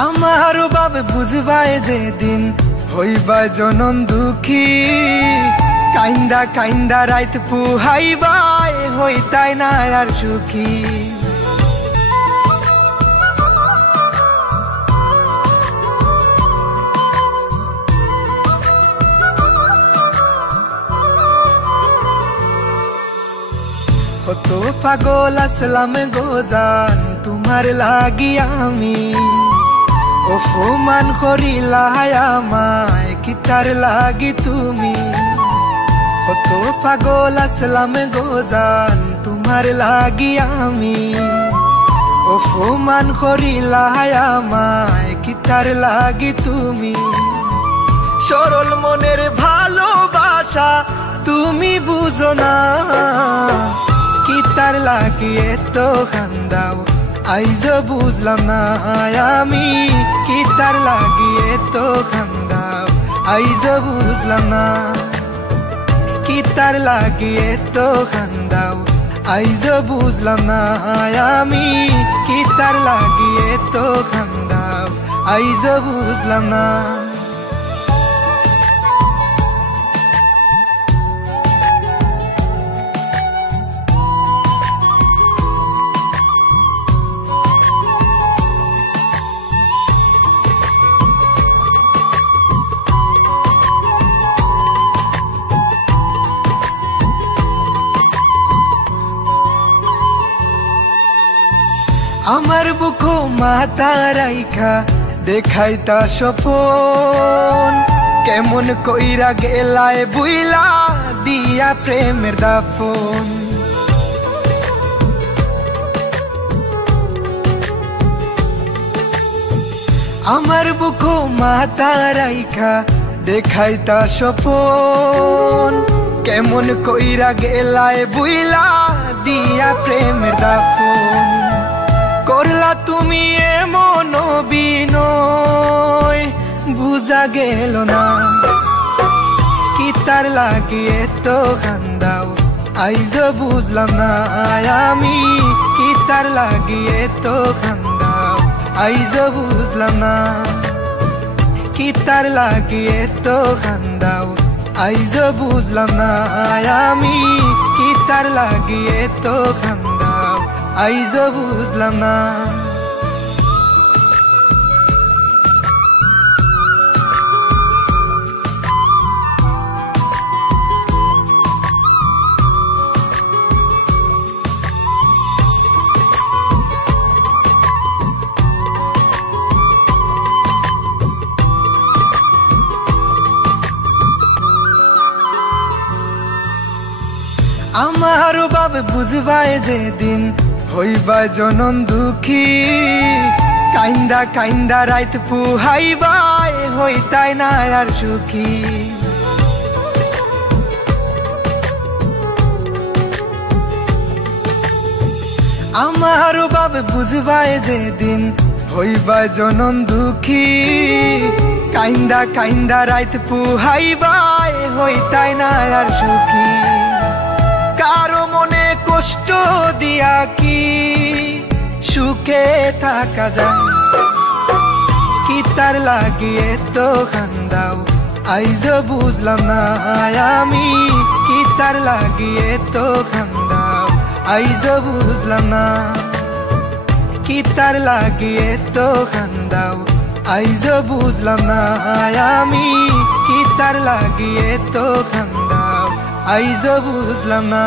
আমার বাবে বুঝবায় যেদিন হইবা জনম দুঃখী, কাইন্দা কাইন্দা রাইত পুহাইবাই হইতাই না আর সুখী। কত পাগল আসলাম গোজান তোমার লাগি আমি, অপমান করিলা আমায় কিতার লাগি তুমি। কত পাগল আসলাম গোজান তোমার লাগি আমি, অপমান করিলা আমায় কিতার লাগি তুমি। সরল মনের ভালোবাসা তুমি বুঝো না, কিতার লাগি এত কান্দাও আইজ বুঝলাম না আমি। কিতার লাগি এত কান্দাও আইজ বুঝলাম না, কিতার লাগি এত কান্দাও আইজ বুঝলাম না আমি। কিতার লাগি এত কান্দাও আইজ বুঝলাম না। আমার বুকো মাথা রাইখা দেখাইতা স্বপন, কেমন কইরা গেলায় বুইলা দিয়া প্রেমের দাফন। আমার বুকো মাথা রাইখা দেখাইতা স্বপন, কেমন কইরা গেলায় বুইলা দিয়া প্রেমের দাফন। করলা তুমি এমন বিনয় বুঝা গেল না, কিতার লাগি এত কান্দাও আইজ বুঝলাম না আমি। কিতার লাগি এত কান্দাও আইজ বুঝলাম না, কিতার লাগি এত কান্দাও আইজ বুঝলাম না আমি। কিতার লাগি এত কান্দাও আইজ বুঝলাম না। আমার বাবে বুঝবায় যেদিন হইবা জনম দুঃখী, কাইন্দা কাইন্দা রাইত পুহাইবাই হইতাই না আর সুখী। আমার বাবে বুঝবায় যেদিন হইবা জনম দুঃখী, কাইন্দা কাইন্দা রাইত পুহাইবাই হইতাই না আর সুখী। কারো মনে কষ্ট দিয়া কি সুখে থাকা যায়, কিতার লাগি এত কান্দাও আইজ বুঝলাম না আমি। কিতার লাগি এত কান্দাও আইজ বুঝলাম না, কিতার লাগি এত কান্দাও আইজ বুঝলাম না আমি। কিতার লাগি এত কান্দাও আইজ বুঝলাম না।